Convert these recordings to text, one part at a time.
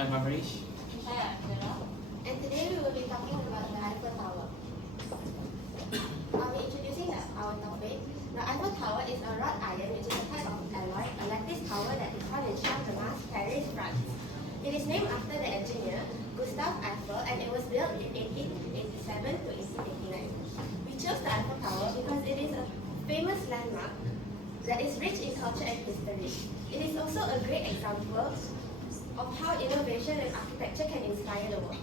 I'm Amrish. Hi, Akshara. And today we will be talking about the Eiffel Tower. I'll be introducing our topic. The Eiffel Tower is a wrought iron which is a type of alloy, a lattice tower that is found in Champs-Élysées, Paris, France. It is named after the engineer Gustave Eiffel and it was built in 1887 to 1889. We chose the Eiffel Tower because it is a famous landmark that is rich in culture and history. It is also a great example of how innovation and architecture can inspire the world.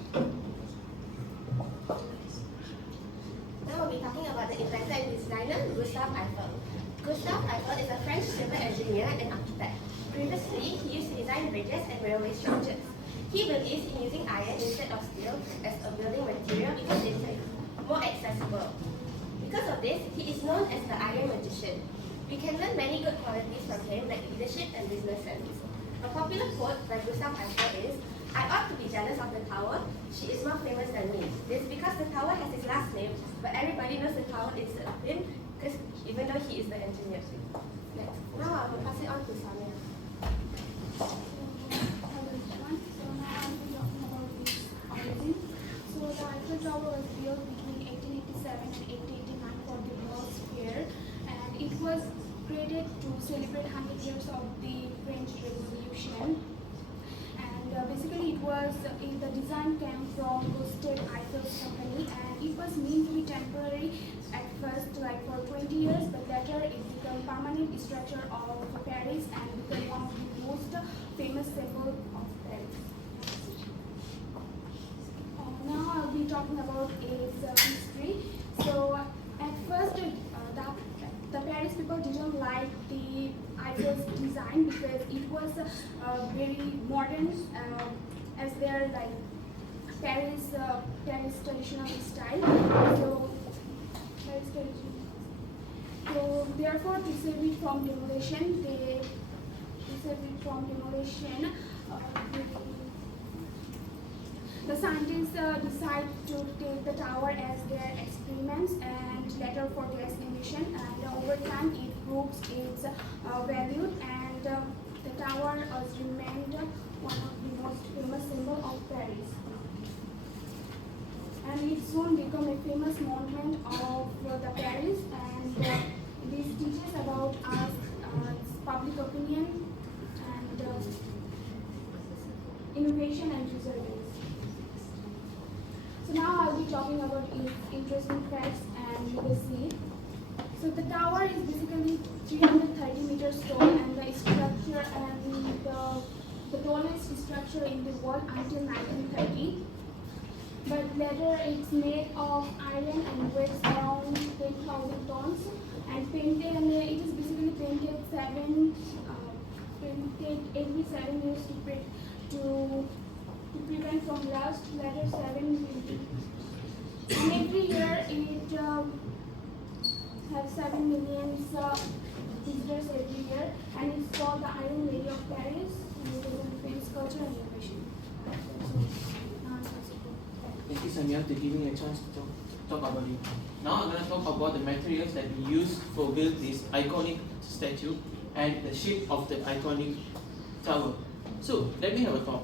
Now we'll be talking about the inventor and designer Gustave Eiffel. Gustave Eiffel is a French civil engineer and architect. Previously, he used to design bridges and railway structures. He believes in using iron instead of steel as a building material because it is more accessible. Because of this, he is known as the Iron Magician. We can learn many good qualities from him like leadership and business sense. A popular quote by Gustave Eiffel is, "I ought to be jealous of the tower. She is more famous than me." This is because the tower has his last name, but everybody knows the tower is him because even though he is the engineer. Next. Now I will pass it on to Samia. Hello everyone. So now I'll be talking about its origin. So the Eiffel Tower was built between 1887 and 1889 for the World's Fair, and it was created to celebrate 100 years of the French Revolution. And basically the design came from Gustave Eiffel's company, and it was meant to be temporary at first, like for 20 years, but later it became permanent structure of Paris and became one of the most famous symbols of Paris. Now I'll be talking about its history. So at first, the Paris people didn't like the Eiffel's design because it was very modern, as their like Paris traditional style. So therefore, to save it from demolition, the scientists decide to take the tower as their experiments and later for their estimation, and over time it proves its value, and the tower has remained one of the most famous symbols of Paris. And it soon became a famous monument of the Paris, and this teaches about us, its public opinion and innovation and resilience. So now I'll be talking about its interesting facts and legacy. So the tower is basically 330 meters tall, and the structure and the tallest structure in the world until 1930. But later it's made of iron and weighs around 10,000 tons, and painted. And it is basically painted every 7 years to prevent from rust. Later 7 and every year it has 7 million visitors every year, and it's called the Iron Lady of Paris, and it is a famous culture and innovation. Thank you, Samia, for giving me a chance to talk about it. Now I'm going to talk about the materials that we used for build this iconic statue and the shape of the iconic tower. So let me have a talk.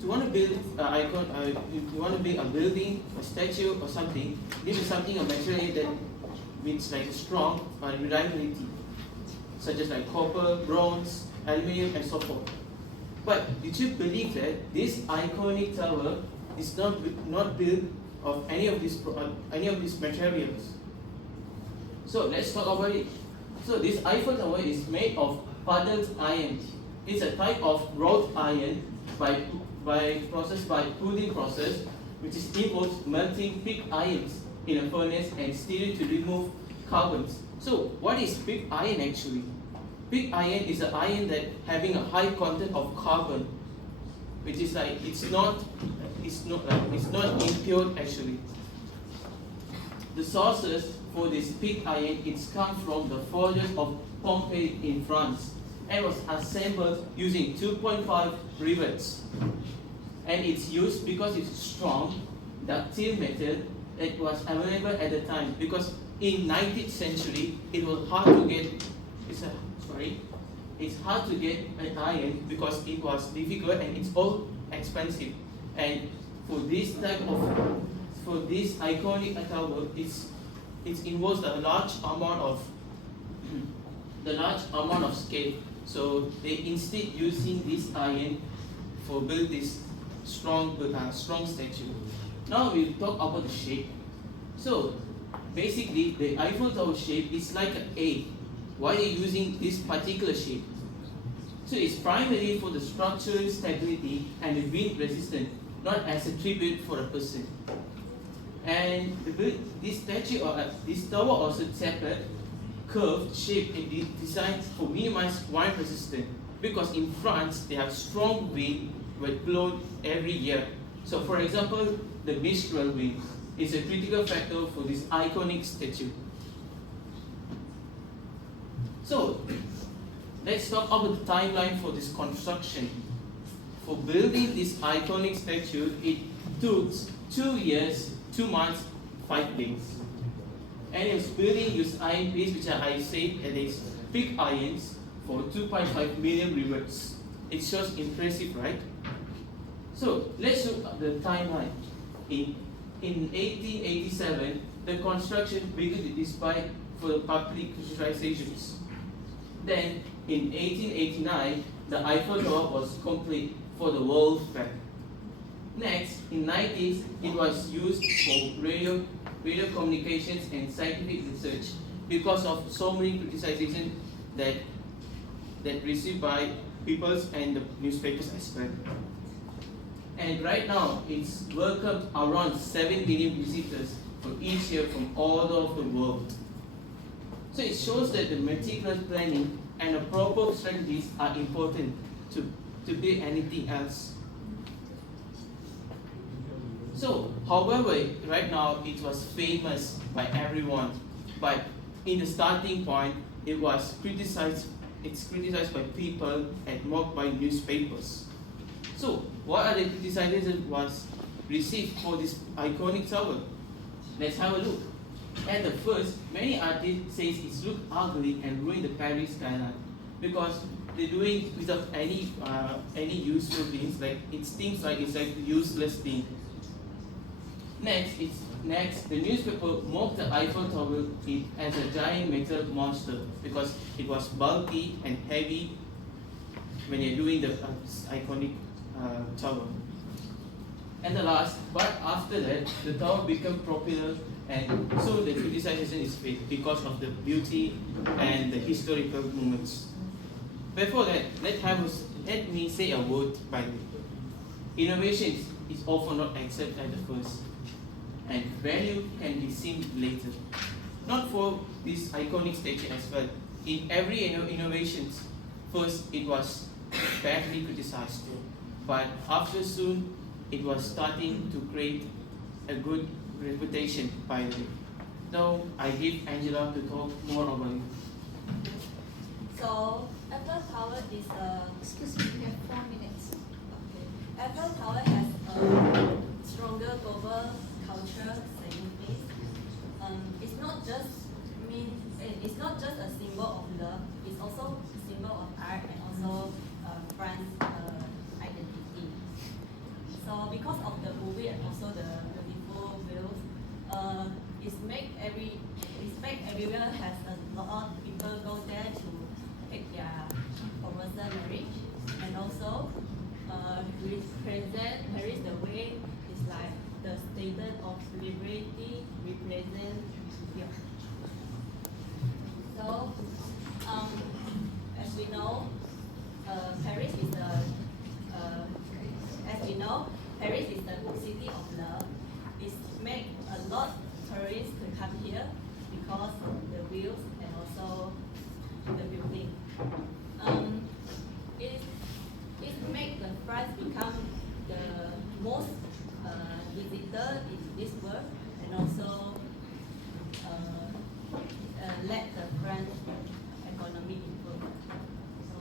To want to build you want to build a building, a statue, or something, this is something a material that means like strong reliability, such as like copper, bronze, aluminium, and so forth. But did you believe that this iconic tower is not built of any of these materials? So let's talk about it. So this Eiffel Tower is made of puddled iron. It's a type of wrought iron by cooling process, which is involves melting pig irons in a furnace and steam to remove carbons. So what is pig iron actually? Pig iron is an iron that having a high content of carbon, which is like it's not impure actually. The sources for this pig iron come from the forges of Pompeii in France and was assembled using 2.5 rivets. And it's used because it's strong, ductile metal that was available at the time, because in 19th century it was hard to get it's hard to get an iron because it was difficult and it's all expensive. And for this iconic tower, it involves a large amount of scale. So they instead using this iron for build this strong statue. Now we'll talk about the shape. So basically the Eiffel Tower shape is like an A. Why are you using this particular shape? So it's primarily for the structural stability and the wind resistance, not as a tribute for a person. And this statue or this tower also separate curved shape and designed for minimize wind resistance, because in France they have strong wind but blown every year. So for example, the Mistral wind is a critical factor for this iconic statue. So let's talk about the timeline for this construction. For building this iconic statue, it took 2 years, 2 months, 5 days. And its building used iron piece, which I said it is big irons for 2.5 million rivets. It shows impressive, right? So let's look at the timeline. In 1887, the construction began despite for the public utilizations. Then in 1889, the Eiffel Tower was complete for the World Fair. Next, in 90s, it was used for radio communications and scientific research because of so many criticizations that received by people and the newspapers as well. And right now, it's welcomed around 7 million visitors for each year from all over the world. So it shows that the meticulous planning and the proper strategies are important to build anything else. So, however, right now it was famous by everyone, but in the starting point, it was criticized. It's criticized by people and mocked by newspapers. So, what are the criticisms was received for this iconic tower? Let's have a look. At the first, many artists say it looks ugly and ruin the Paris skyline because they're doing without any useful things. Like it seems like it's like useless thing. Next, the newspaper mocked the Eiffel Tower as a giant metal monster because it was bulky and heavy when you're doing the iconic tower. And the last, but after that, the tower became popular, and so the criticization is fake because of the beauty and the historical moments. Before that, let me say a word by the way. Innovation is often not accepted at the first, and value can be seen later. Not for this iconic statue as well. In every innovations, first it was badly criticized, but after soon it was starting to create a good reputation by the way. Now I give Angela to talk more about it. So Eiffel Tower is a Excuse me, we have 4 minutes. okay. Eiffel Tower has a stronger global culture saying this. It's not just a symbol of love. It's also a symbol of art and also France identity. So because of the movie and also the beautiful views, it's make everywhere has a lot of people go there to take their proposal marriage, and also represent Paris the way it's like the status of liberty represent here. So as we know, Paris is the city of love. It's make a lot of tourists to come here because of the views and also the building. It make the France become the most visitor in this world, and also let the French economy improve. So,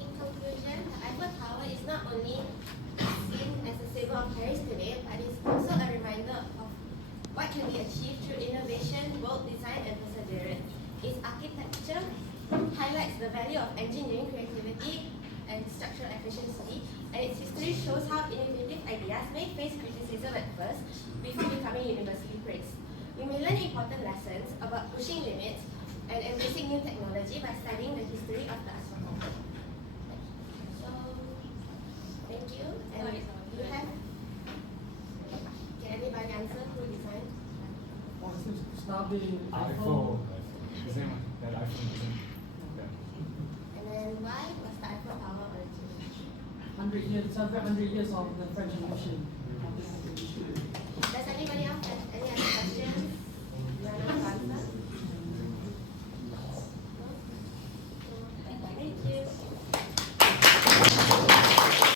In conclusion, the Eiffel Tower is not only seen as a symbol of Paris today, but it's also a reminder of what can be achieved through innovation, bold design, and perseverance. Its architecture, highlights the value of engineering creativity and structural efficiency, and its history shows how innovative ideas may face criticism at first before becoming universally praised. We may learn important lessons about pushing limits and embracing new technology by studying the history of the Eiffel Tower. So, thank you. And you have, can anybody answer who designed? Starting Eiffel. The same one. That Eiffel. Yeah. And then why was the Eiffel Tower originally? 100 years, celebrate 100 years of the French Revolution.